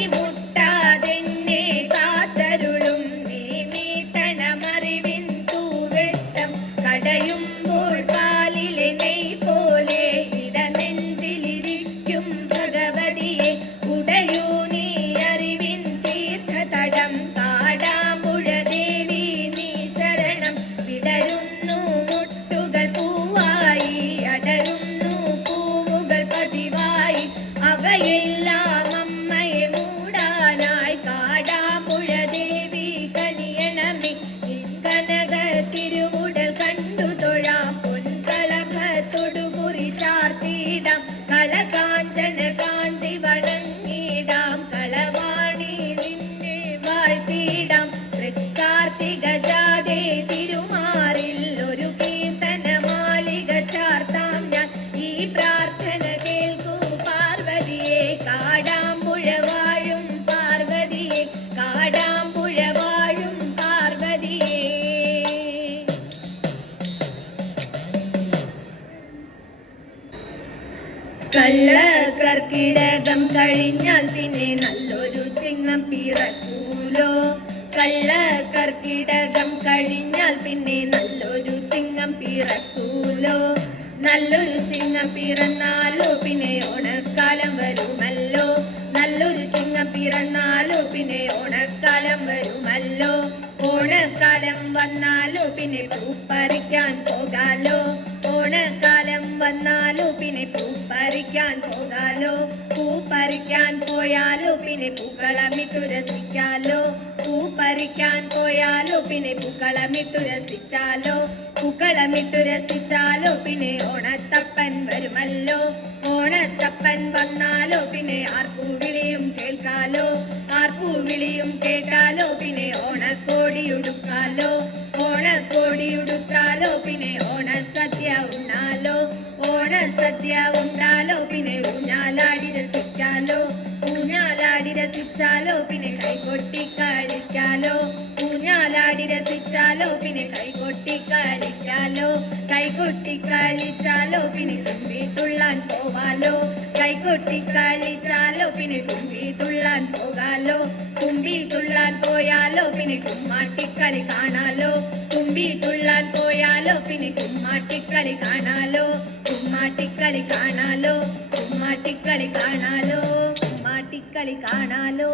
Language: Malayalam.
Hey, morning. കള്ളക്കർക്കിടകം കഴിഞ്ഞാൽ പിന്നെ നല്ലൊരു ചിങ്ങം പിറക്കൂലോ? കള്ളക്കർക്കിടകം കഴിഞ്ഞാൽ പിന്നെ നല്ലൊരു ചിങ്ങം പിറക്കൂലോ? നല്ലൊരു ചിങ്ങ പിറന്നാലോ പിന്നെ ഓണക്കാലം വരുമല്ലോ. നല്ലൊരു ചിങ്ങ പിറന്നാലോ പിന്നെ ഓണക്കാലം വരുമല്ലോ. ഓണക്കാലം വന്നാലോ പിന്നെ പൂപ്പറിക്കാൻ പോകാലോ. ഓണക്കാലം വന്നാലോ പിന്നെ പൂപ്പറിക്കാൻ പോകാലോ. പോയാലോ പിന്നെ പൂക്കളമിട്ടു രസിക്കാലോ പൂപ്പറിക്കാൻ പോയാലോ? പിന്നെ പൂക്കളമിട്ടു രസിച്ചാലോ പൂക്കളമിട്ടു രസിച്ചാലോ പിന്നെ ഓണത്തപ്പൻ വരുമല്ലോ? ഓണത്തപ്പൻ വന്നാലോ? പിന്നെ ആർപ്പൂ വിളിയും കേൾക്കാലോ? ആർപ്പൂ വിളിയും കേട്ടാലോ? പിന്നെ ഓണക്കോടി ഉടുക്കാലോ? ഓണക്കോടി ഉടുക്കാലോ പിന്നെ ഓണസദ്യ ഉണ്ണാലോ ഓണസദ്യ ഉണ്ടാലോ? ഊഞ്ഞാലാടി രസിച്ചാലോ പിന്നെ കൈകൊട്ടി കളിച്ചാലോ കൈകൊട്ടി കളിച്ചാലോ പിന്നെ തുമ്പി തുള്ളാൻ പോവാലോ കൈകൊട്ടി കളിച്ചാലോ പിന്നെ കുമ്പി തുള്ളാൻ പോകാലോ കുമ്പി തുള്ളാൻ പോയാലോ പിന്നെ കുമ്മാട്ടിക്കളി കാണാലോ കുമ്പി തുള്ളാൻ പോയാലോ പിന്നെ കുമ്മാട്ടിക്കളി കാണാലോ കുമ്മാട്ടിക്കളി കാണാലോ കുമ്മാട്ടിക്കളി കാണാലോ കുമ്മാട്ടിക്കളി കാണാലോ.